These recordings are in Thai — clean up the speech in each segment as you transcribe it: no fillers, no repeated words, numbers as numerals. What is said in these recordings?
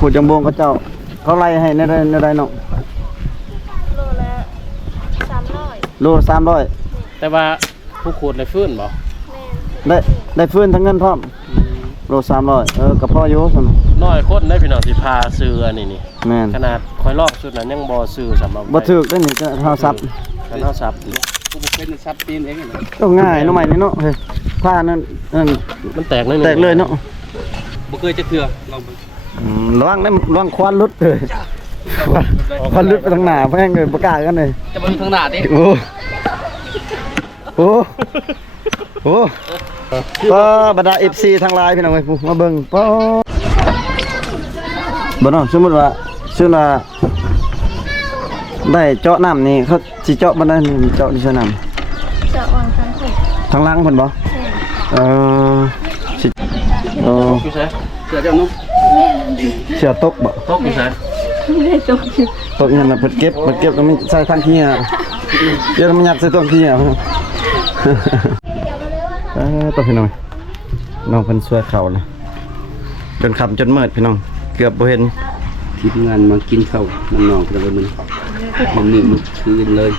ขูดจังบงก็เจ้าเขาไล่ให้ในใดเนาะโลละ300โล300แต่ว่าผู้ขูดได้ฟื้นบ่แม่นได้ฟื้นทั้งเงินพร้อมโล300กับพ่ออยู่ซั่นน้อยคนได้พี่น้องสิพาซื้ออันนี้แม่นขนาดคอยลอกสุดนั้นยังบ่ซื้อสำหรับบ่ถูกได้นี่ก็เฮาซับกันเฮาซับกูเป็นซับตีนเองน่ะก็ง่ายเนาะใหม่นี่เนาะเฮ้ยผ้านั่นมันแตกเลยเนาะบ่เคยจะเถื่อลองเบิ่งระวังควันลุดเลยควันลุดไปทางหน้าแม่งเลยบ่กล้ากันเลยจะเบิ่งทางหน้าดิโอ้ก็บรรดา FC ทางไลน์พี่น้องเอ้ยมาเบิ่งบ่เนาะสมมุติว่าได้เจาะน้ำนี่เขาสิเจาะบ่ได้นี่เจาะดิฉันน้ำเจาะวางทางถูกทางล่างเพิ่นบ่สิอยู่ไสเสือเจ้านุ่มเสือตกบ่ตกอยู่ไสไม่ได้ตกอยู่ตกนั่นน่ะเพิ่นเก็บก็มีใส่ทางขี้อ่ะเดี๋ยวมันยัดใส่ตัวขี้อ่ะตัวพี่น้องน้องเพิ่นช่วยเขานะจนค่ำจนมืดพี่น้องเกือบบ่เห็นทีมงานมากินข้าวน้องๆกันเลยมื้อนี้มื้อคืนเลย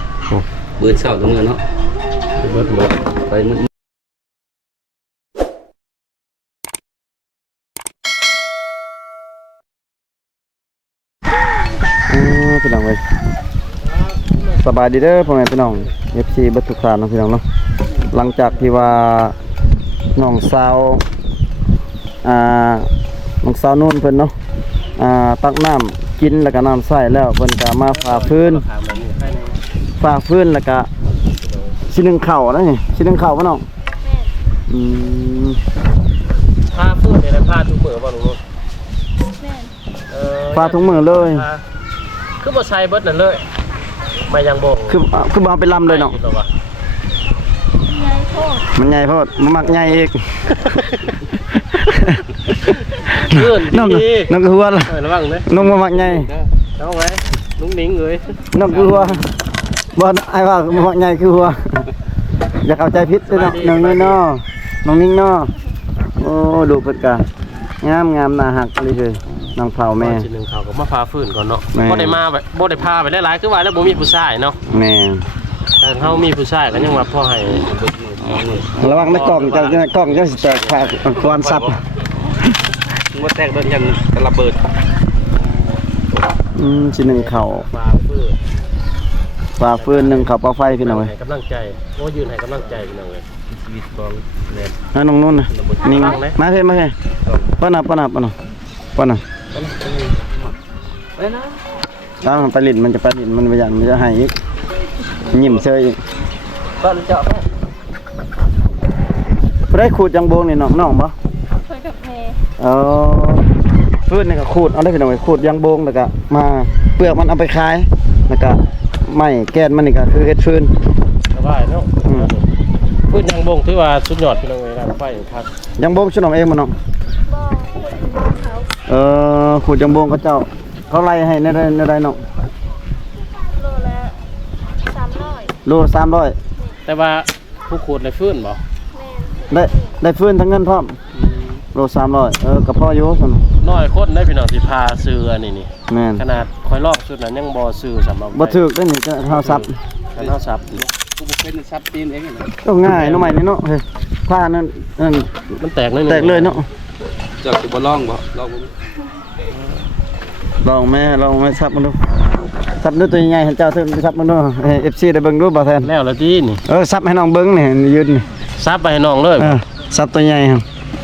เบิดเช้าตรงนั้นเนาะเบิดไปมื้อพี่น้องเว้ยสบายดีเด้อพ่อแม่พี่น้อง FC เบิดทุกท่านเนาะพี่น้องเนาะหลังจากที่ว่าน้องสาวนุ่นเพิ่นเนาะตักน้ำกินแล้วก็น้ำใส่แล้วเพิ่นก็มาฝ่าฟื้นแล้วก็สินึ่งข้าวนะนี่สินึ่งข้าวบ่น้องพาฟื้นนี่แหละพาทุกมื้อบ่ลุงแม่นฝ่าทุกมื้อเลยคือบ่ใส่เบิดนั่นเลยมายังบ่คือบ่เอาไปลำเลยเนาะใหญ่โพดมันใหญ่โพดมันมักใหญ่อีกน้องคือหัวล่ะระวังเด้น้องบ่มักใหญ่เอาไว้ลุงหนิงเอ้ยน้องคือหัวบ่ไอ้ว่ามักใหญ่คือหัวอย่าเข้าใจผิดเด้อเนาะน้องน้องนิ่งเนาะโอ้ดูเพิ่นก็งามน่าฮักเลยนางเผาแม่สินึงเขาก็มาพาฟื้นก่อนเนาะบ่ได้มาแบบบ่ได้พาไปหลายๆคือว่าแล้วบ่มีผู้ชายเนาะแม่แต่เฮามีผู้ชายก็ยังว่าพอให้ระวังในกล่องจะสิแตกขาดควันซับบ่แตกโดนยันระเบิดสินึงเข้าฝ่าฟื้นนึงเข้าปลาไฟพี่น้องเอ้ยให้กำลังใจโอ้ยืนให้กำลังใจพี่น้องเอ้ยชีวิตของแม่น้องนุ่นน่ะนิ่งมาเพ่ป้านับไปนะถ้ามันไปลิ้นมันจะไปลิ้นมันไปยันมันจะหายอีกยิ้มเฉยอีกบ้านเจาะไปได้ขูดจังบงนี่น้องบ่เพิ่นกับแม่ฟื้นนี่ก็ขูดเอาได้พี่น้องขูดยางบงแล้วก็มาเปลือกมันเอาไปขายแล้วก็ไม้แก้นมันนี่ก็คือเฮ็ดฟื้นสบายเนาะฟื้นยางบงถือว่าสุดยอดพี่น้องเอ้ยร้านไฟครับยางบงชื่อน้องเองบ่น้องบ่ขูดจังบงเขาไล่ให้ในใดเนาะโลละ300โล300แต่ว่าผู้ขูดได้ฟื้นบ่แม่นได้ฟื้นทั้งเงินพร้อมโล300กับพ่ออยู่ซั่นน้อยคนได้พี่น้องสิพาซื้ออันนี้แม่นขนาดคอยลอกสุดนั้นยังบ่ซื้อสำหรับบ่ถูกได้นี่ก็เฮาซับกันเฮาซับกูเป็นซับตีนเองน่ะก็ง่ายเนาะใหม่นี่เนาะเฮ้ยผ้านั่นมันแตกเลยเนาะเจ้าสิบ่ลองบ่ลองแม่ซับมันดูซับด้วยตัวใหญ่ๆเจ้าเถิดซับมันดูFC ได้เบิ่งดูบ่แทนแล้วละตินี่ซับให้น้องเบิ่งนี่ยืนนี่ซับไปให้น้องเลยซับตัวใหญ่ครับ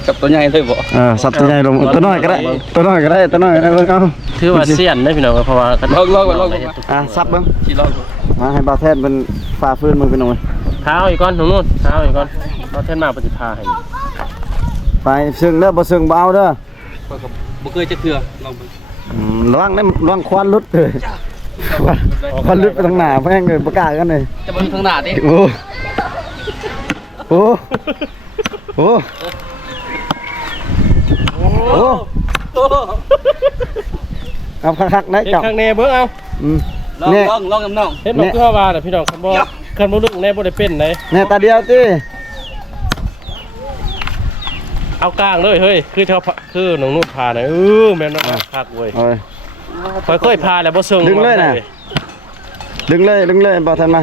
กับตัวใหญ่เลยบ่ซับตัวใหญ่ลงตัวน้อยก็ได้เบิ่งเอาถือว่าเสียนได้พี่น้องเพราะว่าลองซับเบิ่งสิลองมาให้บ่าวแทนเป็นฝ่าฟื้นมึงพี่น้องเท้าอีกก่อนตรงนู้นเท้าอีกก่อนบ่าวแทนมาปฏิภาให้ไปซึ่งเด้อบ่ซึ่งบ่เอาเด้อบ่เคยจะเถื่อลองระวังควันลุดเลยควันลุดไปทางหน้าแม่งเลยบ่กล้ากันเลยจะเบิ่งทางหน้าดิโอ้เอาคักๆได้จับข้างในเบิ่งเอาลองกับน้องเฮ็ดบ่คือว่าน่ะพี่น้องคันบ่ลึกแน่บ่ได้เป็นไหนแน่ตาเดียวติ เอากลางเลยเฮ้ยคือเท่าคือน้องนุ่นพาน่ะแม่นว่าคักเว้ย เอ้ย ค่อยๆพาแล้วบ่เซิง ดึงเลยน่ะ ดึงเลยบ่ทันมา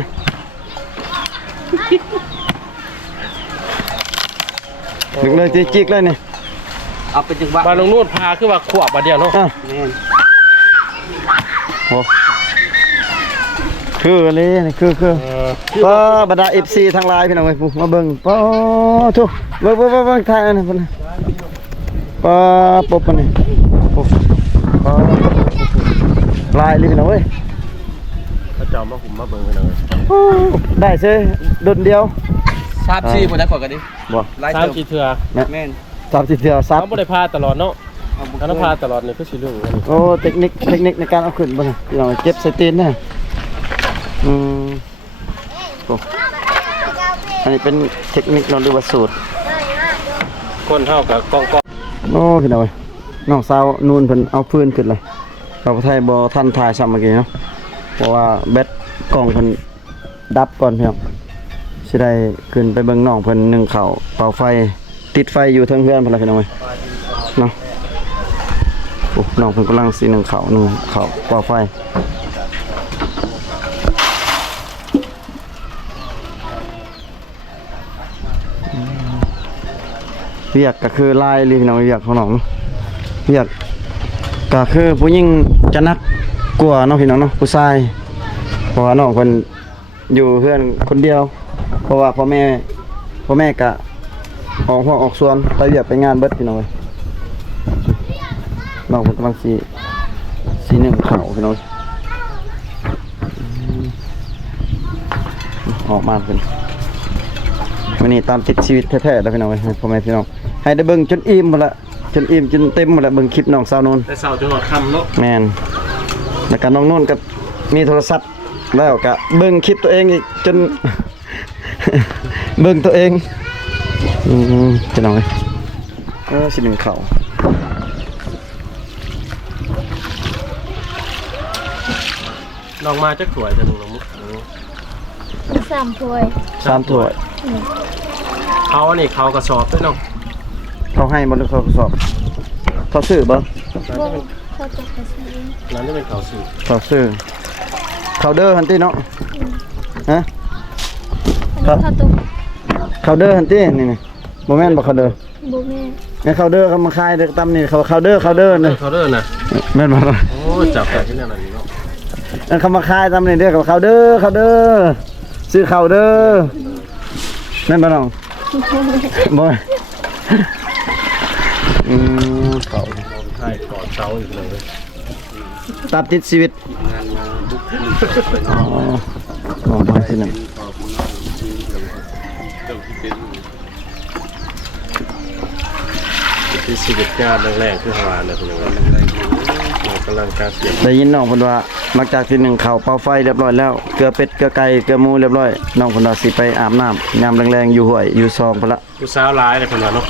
ดึงเลยจิกๆเลยนี่ เอาเป็นจังหวะ บ้านน้องนุ่นพาคือว่าขวบบ่เดียวเนาะ อ่ะ แม่น โอ้คือเลยนี่คือ ป้าบรรดา FC ทั้งหลายพี่น้องเอ้ยผู้มาเบิ่งป้าทุกเบิ่งถ่ายอันนี้พุ่นน่ะป้าปบอันนี้ปบป้าลายเลยพี่น้องเอ้ย พระเจ้ามาหุ่มมาเบิ่งกันเลย ได้เซ่ดนเดียว ทราบชื่อบ่ได้ขอกันดิ บ่ ลาย สาม เติม กี่เทื่อ แม่น 30เทื่อซับ เขาบ่ได้พาตลอดเนาะ เอาบุก ถ้าเราพาตลอดนี่คือสิเรื่องอันนี้ โอ้เทคนิคในการเอาขึ้นบ่น่ะพี่น้องเก็บใส่ตีนน่ะโอ้อันนี้เป็นเทคนิคเนาะหรือว่าสูตร คนเท่ากับกอง โอ้พี่น้องเอ้ยน้องสาวนูนเพิ่นเอาพื้นขึ้นเลยเราไทยบ่ทันถ่ายซ้ำเมื่อกี้เนาะเพราะว่าแบตกล้องเพิ่นดับก่อนพี่น้องสิได้ขึ้นไปเบิ่งน้องเพิ่นนึ่งข้าวเป่าไฟติดไฟอยู่เทิงเฮือนพุ่นล่ะพี่น้องเอ้ยเนาะโอ้น้องเพิ่นกำลังสินึ่งข้าวเป่าไฟเวียกก็คือลายเลยพี่น้องเวียกของน้องเวียกก็คือผู้หญิงจะนักกว่าเนาะพี่น้องเนาะผู้ชายเพราะว่าน้องเพิ่นอยู่เพื่อนคนเดียวเพราะว่าพ่อแม่ก็ออกห้องออกสวนไปเวียกไปงานเบิดพี่น้องเอ้ยน้องเพิ่นกำลังสีหนึ่งเขาพี่น้องออกมาเพิ่นวันนี้ตามติดชีวิตแท้ๆแล้วพี่น้องเอ้ยพ่อแม่พี่น้องให้ได้เบิ่งจนอิ่มหมดละจนอิ่มจนเต็มหมดละเบิ่งคลิปน้องสาวนูน แต่เสาร์จนหอดค่ำเนาะ แมนแล้วก็น้องนุ่นกับมีโทรศัพท์แล้วก็เบิ่งคลิปตัวเองอีกจน เบิ่งตัวเองจะน้องเลยสิหนึ่งเข่า น้องมาจักถ้วยจะน้องมุก 3 ถ้วย 3 ถ้วย เขาอันนี้เขากระสอบด้วยเนาะ เขาให้บนเขาสอบเขาซื้อบ่ บ่เขาจะไปซื้อ นั้นจะเป็นเขาสื่อ เขาซื้อเขาเด้อฮันตี้เนาะฮะ อันนี้ข้าวต้ม เขาเด้อฮันตี้นี่บ่แม่นบ่เขาเด้อ บ่แม่ แม่เขาเด้อเขามาขายเด้อตำนี่เขาเด้อนี่ เขาเดินนะ แม่นบ่ล่ะ โอ้จับแต่ที่นั่นนี่เนาะ เขามาขายตำนี่เด้อเขาเด้อซื้อเขาเด้อแม่นบ่น้อง บ่เขา ใช่กอดเสาอีกเลย ตัดติดชีวิต งานมาบุกนี่ อ๋อน้องมาสิหนึ่ง ที่ชีวิตงานแรงๆคือฮาวาเนี่ยคุณยังไงกำลังการเสียง ได้ยินน้องเพิ่นว่าหลังจากที่หนึ่งเขาเป่าไฟเรียบร้อยแล้วเกลือเป็ดเกลือไก่เกลือหมูเรียบร้อยน้องเพิ่นว่าสิไปอาบน้ำยามแรงๆอยู่ห้วยอยู่ซองพุ่นละ ผู้สาวร้ายเลยคนว่าเนาะ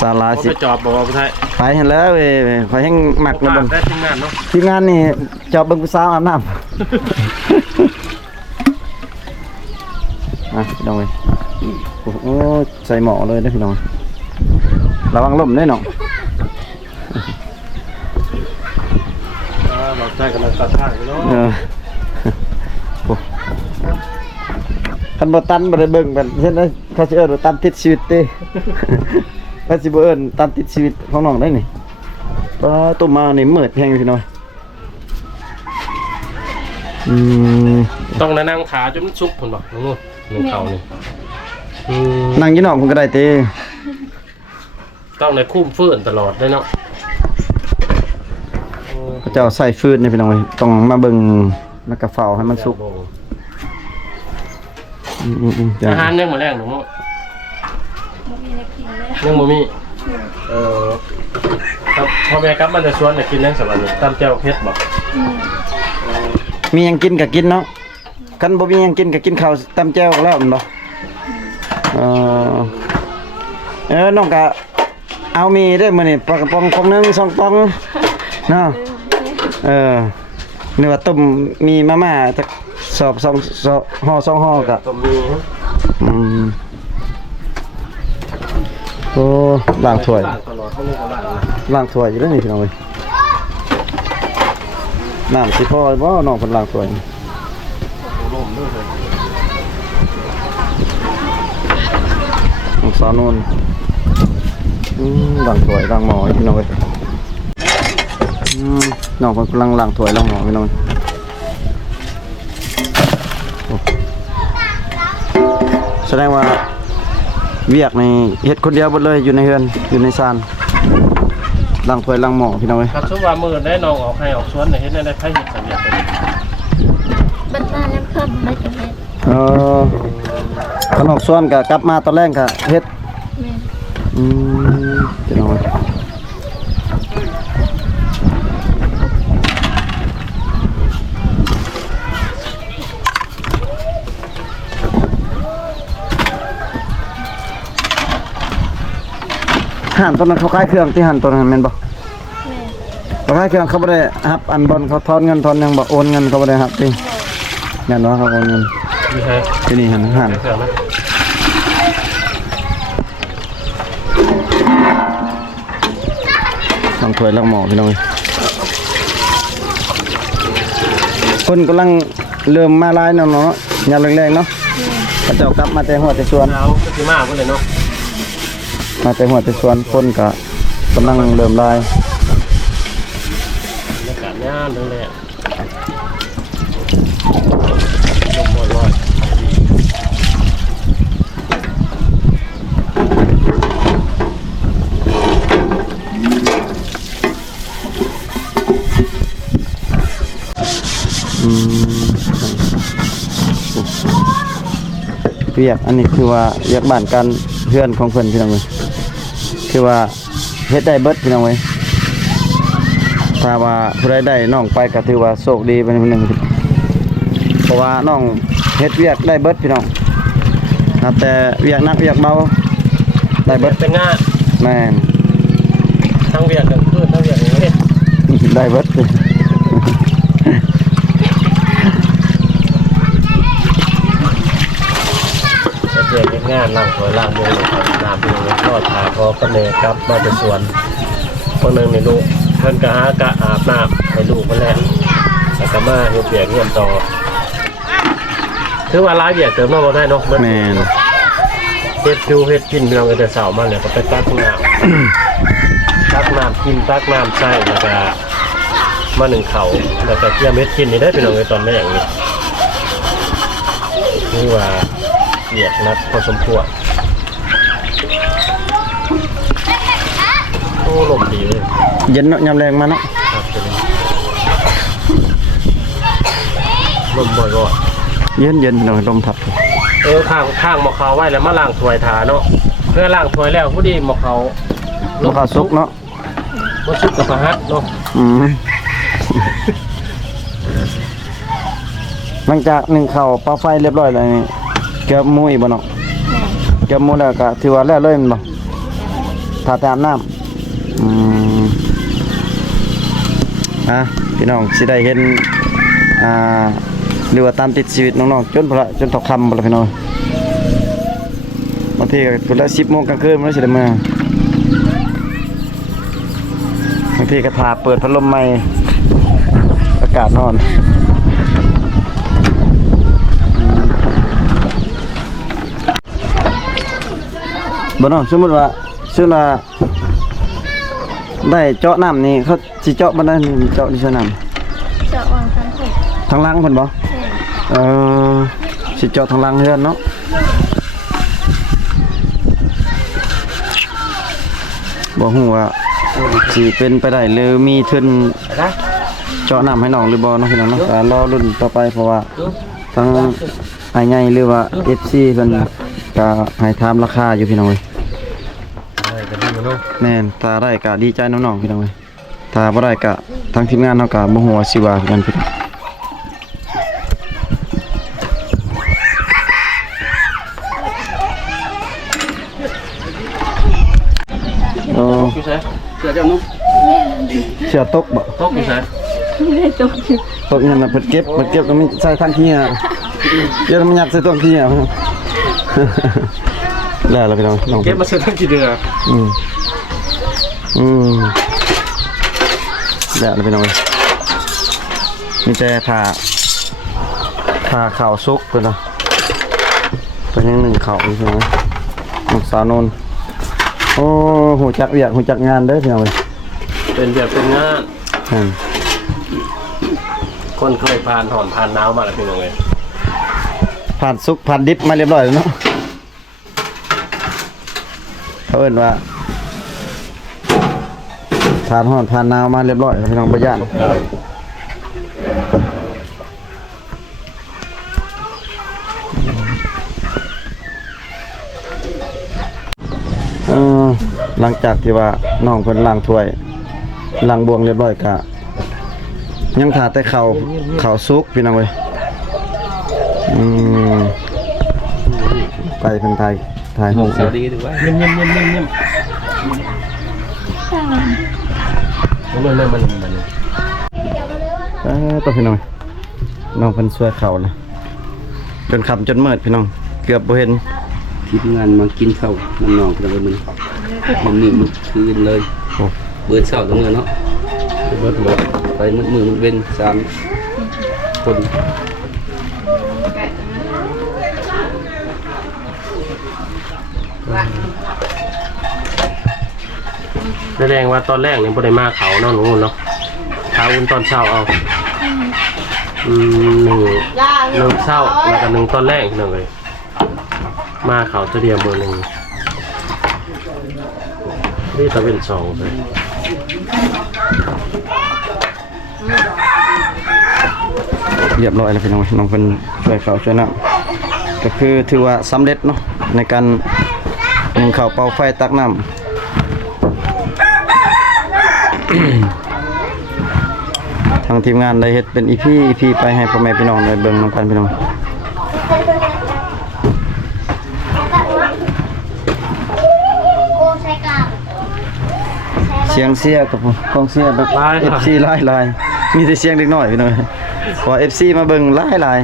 ศาลา เขา สิ ไปจอบบอกว่าผู้ชาย ไปหั่นแล้วเว้ยขอยแฮงมัก ผ่า แล้ว น เบิ่ง ได้ทีมงานเนาะ ที่งานนี่จอบเบิ่งผู้สาวอาบน้ำ อ่ะพี่น้องเว้ยโอ้โหใส่หมอเลยเด้อพี่น้องระวังล่มเด้อน้อง เราใช้กำลังตัดทางเนาะ เออโอ้คันบ่ตันบ่ได้เบิ่งกันเห็นไหมเขาสิเอิ้นว่าตันติดชีวิตติ เขาสิบ่เอิ้นตันติดชีวิตของน้องได้นี่ปลาต้มมานี่มืดแฮงพี่น้อยม ต้องนั่งขาจนมันซุกคนบอกน้องนู่นนึ่งเขานี่ นั่งอยู่นอกเพิ่นก็ได้ติ ต้องในคุ้มฟื้นตลอดได้เนาะ เขาเจ้าใส่ฟืนนี่พี่น้อยต้องมาเบิ่งแล้วก็เฝ้าให้มันสุกจ้ะ อาหารยังมาแรงหนูมั้ง บ่มีนักกินแล้ว ยังบ่มีครับพ่อแม่กลับมันจะชวนกินยังสวรรค์ตำแจ่วเพชรบอก มีหยังกินก็กินเนาะคันบ่มีหยังกินก็กินข้าวตำแจ่วก็แล้วแม่นบ่น้องก็เอามีได้มื้อนี้ปลากระป๋องปองนึง2ปองเนาะนึกว่าต้มมีมาม่าจักสอบ2ห่อ2ห่อก็ ต้มมี อืม โอ้ล้างถ้วย ล้างตลอดทั้งนี้ก็ล้างนะ ล้างถ้วยอยู่แล้วนี่พี่น้องเอ้ยน้ำสิพอบ่น้องเพิ่นล้างถ้วยนี่ ร่มด้วยเลย น้องสาวนุ่นล้างถ้วยล้างหม้อพี่น้องเอ้ยน้องเพิ่นกำลังล้างถ้วยล้างหม้อพี่น้องโอ้แสดงว่าเวียกในเฮ็ดคนเดียวหมดเลยอยู่ในเฮือนอยู่ในศาลล้างถ้วยล้างหม้อพี่น้องเอ้ย ครับชุบว่ามือได้น้องออกให้ออกสวนเนี่ยเฮ็ดได้ไผเฮ็ดสัญญาตัวนี้ บัดนั้นแล้วเพิ่มไม่จะเฮ็ด ขนมส่วนก็กลับมาตอนแรกก็เฮ็ด แม่ พี่น้องหั่นตอนนั้นเขาขายเครื่องที่หั่นตอนนั้นแม่นบ่ แม่ เขาขายเครื่องเขาบ่ได้รับอันบนเขาทอนเงินทอนหยังบ่โอนเงินเขาบ่ได้รับติแม่นบ่เขาโอนเงิน มีให้ ที่นี่หั่น เครื่องนะ ล้างถ้วยล้างหม้อพี่น้องคนกำลังเริ่มมาหลายเนาะยามแรกๆเนาะเขาเจ้ากลับมาแต่หัวแต่สวน เอาก็สิมาพุ่นเลยเนาะ มาแต่หัวแต่สวนคนก็กำลังเริ่มหลาย บรรยากาศงามทั้งเลยลมบ่อยเรียกอันนี้คือว่าเรียกบ้านกันเพื่อนของเพิ่นพี่น้องเอ้ยคือว่าเฮ็ดได้เบิดพี่น้องเอ้ยถ้าว่าผู้ใดได้น้องไปก็ถือว่าโชคดีเป็นคนหนึงเพราะว่าน้องเฮ็ดเวียกได้เบิดพี่น้องแต่เวียกหนักเวียกเบาได้เบิด เป็นงาน แม่น ทั้งเวียกทั้งคืนทั้งเวียกทั้งเฮ็ด ได้เบิด เวียกเฮ็ดงานล้างถ้วยล้างมือน้ำเป็นทอดขาพอก็เลยครับมาจากสวนคนนึงในลูกเพิ่นก็หากะอาบน้ำให้ลูกเพิ่นแหละแล้วก็มาเฮ็ดเวียกเรียนต่อถือว่าหลายเวียกเติมมาบ่ได้เนาะ แม่น เฮ็ดอยู่เฮ็ดกินพี่น้องก็แต่เช้ามาเนี่ยก็ไปตักน้ำ ตักน้ำกินตักน้ำใส่แล้วก็มาหนึ่งเขาแล้วก็เกี่ยมเฮ็ดกินนี่ได้พี่น้องในตอนแรกนี่ว่าเวียกนักพอสมควรโอ้ลมดีเลย เย็นเนาะยามแรงมาเนาะ ครับเป็นลมบ่อย เย็นพี่น้องลมพัด ๆข้างหมอเขาไว้แล้วมาล้างถ้วยถาเนาะเพื่อล้างถ้วยแล้วผู้ดีหมอเขา บ่เข้าสุกเนาะ บ่สุกกับประหัดเนาะ หลังจากนึ่งข้าวปลาไฟเรียบร้อยแล้วนี่เกือบมุ้ยบ่เนาะ แม่ เกือบมุ้ยแล้วก็ถือว่าแล้วเลยแม่นบ่ถ้าแต่อาบน้ำพี่น้องสิได้เห็นหรือว่าตามติดชีวิตน้องๆจนพุ่นละจนตกค่ำพุ่นละพี่น้องบางทีก็พุ่นละ 10 โมงกลางคืนมันสิได้มาบางทีก็ท่าเปิดพัดลมใหม่อากาศนอนบ่เนาะสมมุติว่าได้เจาะน้ำนี่เขาสิเจาะบ่ได้เจาะที่สนาม จะอ่อนทั้งผม ทางล่างเพิ่นบ่ แม่ สิเจาะทางล่างเฮือนเนาะบ่ฮู้ว่าสิเป็นไปได้หรือมีทุน นะ เจาะน้ำให้น้องหรือบ่เนาะพี่น้องเนาะก็รอรุ่นต่อไปเพราะว่าทางอ้ายใหญ่หรือว่า FC เพิ่นก็ให้ถามราคาอยู่พี่น้องเอ้ย จะดีเนาะ แม่นถ้าได้ก็ดีใจน้องๆพี่น้องเอ้ยถ้าบ่ได้ก็ทางทีมงานเฮาก็บ่ฮู้ว่าสิว่าคือกันพี่น้องโอ้ อยู่ไส เสือเจ้านุ่ม เสือตกบ่ ตกอยู่ไส ไม่ได้ตกอยู่ ตกนั่นน่ะเพิ่นเก็บก็มีใส่ทางขี้อ่ะเดี๋ยวมันยัดใส่ตัวขี้อ่ะ แล้วพี่น้องน้อง เก็บมาเสร็จทั้งกี่เดือน อืมแล้วพี่น้องมีแต่ผ่าข่าวซุกไปเนาะเป็นยังหนึ่งข่าวอีกพี่น้องน้องสาวนนโอ้หูจักเวียกหูจักงานเด้อพี่น้อง เป็นแบบเป็นงาน อืม คนเคยผ่านหอนผ่านหนาวมาแล้วพี่น้องเลย ผ่านซุกผ่านดิบมาเรียบร้อยแล้วเนาะเขาเอิ้นว่าผ่านห้อนผ่านหนาวมาเรียบร้อยแล้วพี่น้องบ่ย่านหลังจากที่ว่าน้องเพิ่นล้างถ้วยล้างบวงเรียบร้อยกะยังขาดแต่ข้าวซุกพี่น้องเว้ยไปเพิ่นถ่าย ห รู ง ป สาวดีถือว่า เยี่ยมมัน ต่อพี่น้องน้องเพิ่นช่วยเขาเลยจนค่ำจนมืดพี่น้องเกือบบ่เห็น ทีมงานมากินข้าวน้องๆกันเลยมันนี่มันคืนเลย โอ้ เบิดเช้าตรงเงินเนาะ เบิดหมด ไปมืดเว้น3คน แสดงว่าตอนแรกเนี่ยบ่ได้มาเขาเนาะหนูเนาะเช้าอุ่นตอนเช้าเอาหนึ่งเช้าแล้วก็หนึ่งตอนแรกพี่น้องเลยมาเขาตัวเดียวมือหนึ่งนี่ตะเป็นสองเลย เรียบร้อยแล้วพี่น้องน้องเพิ่นช่วยเขาช่วยน้ำก็คือถือว่าสำเร็จเนาะในการนึ่งข้าวเป่าไฟตักน้ำ ทางทีมงานได้เฮ็ดเป็น EP ไปให้พ่อแม่พี่น้องได้เบิ่งนำกันพี่น้องเสียงเสียกับกองเสียแบบ FC หลายมีแต่เสียงเล็กน้อยพี่น้องพอ FC มาเบิ่งหลาย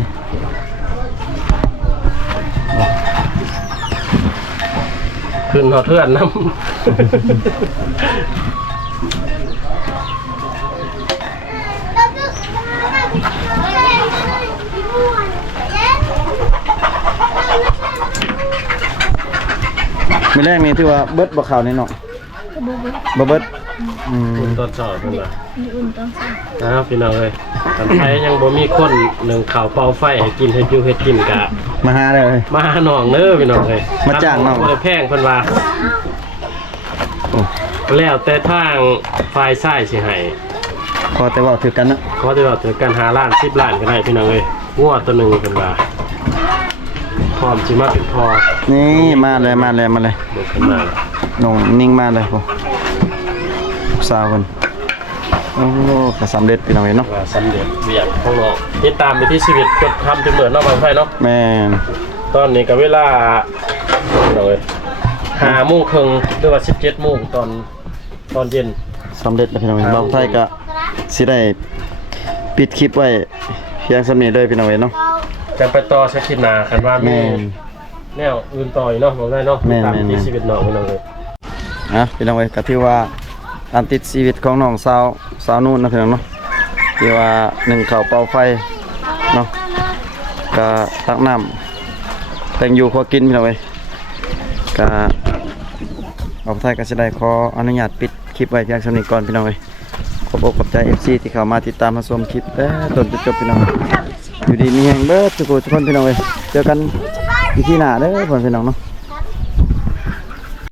ขึ้นหอเทือนน้ำ มื้อแรกนี่ถือว่าเบิดบ่เข้าแน่เนาะบ่เบิด อุ่นตอนเช้าเพิ่นว่า มีอุ่นตอนเช้า นะครับพี่น้องเลยกันไทยยังบ่มีคนหนึ่งข่าวเป่าไฟให้กินให้อยู่เฮ็ดกินกะ มาหาได้เลย มาหาน้องเด้อพี่น้องเลย มาจ้างน้อง บ่ได้แพงเพิ่นว่า โอ้ แล้วแต่ทางฝ่ายซ้ายสิให้ ขอแต่เว้าถือกันเนาะ เขาจะเอาถึงกัน5ล้าน10ล้านก็ได้พี่น้องเลยงัวตัวหนึงเพิ่นว่าพร้อมสิมาเป็นพอ นี่มาเลย เบิดขึ้นมา น้องนิ่งมาเลยพ่อลูกสาวเพิ่นโอ้ก็สำเร็จพี่น้องเนาะ ว่าสำเร็จเวียกของน้องติดตามไปที่ชีวิตกดทำจนเหมือนเนาะบางไฟเนาะ แม่น ตอนนี้ก็เวลาเลย5:30นหรือว่า17:00นตอนเย็น สำเร็จแล้วพี่น้องบางไทยก็สิได้ปิดคลิปไว้เพียงสำนี้เลยพี่น้องเนาะ จะไปต่อสักคิดหนาคันว่ามี แม่น แนวอื่นต่อยเนาะบอกได้เนาะ แม่น ตาม แม่น ที่ชีวิตน้องพี่น้องเลย พี่น้องก็ถือว่าการติดชีวิตของน้องสาวนู่นนะพี่น้องเนาะที่ว่าหนึ่งข้าวเป่าไฟเนาะก็ตักน้ำแต่งอยู่พอกินพี่น้องก็เอาไทยก็สิได้ขออนุญาตปิดคลิปไว้เพียงเท่านี้ก่อนพี่น้องขอบอกขอบใจ FC ที่เข้ามาติดตามมาชมคลิปต้นจนจบพี่น้องอยู่ดีมีแห่งเบิดทุกคนพี่น้องเจอกันอีกที่หน้าเด้อพี่น้องเนาะ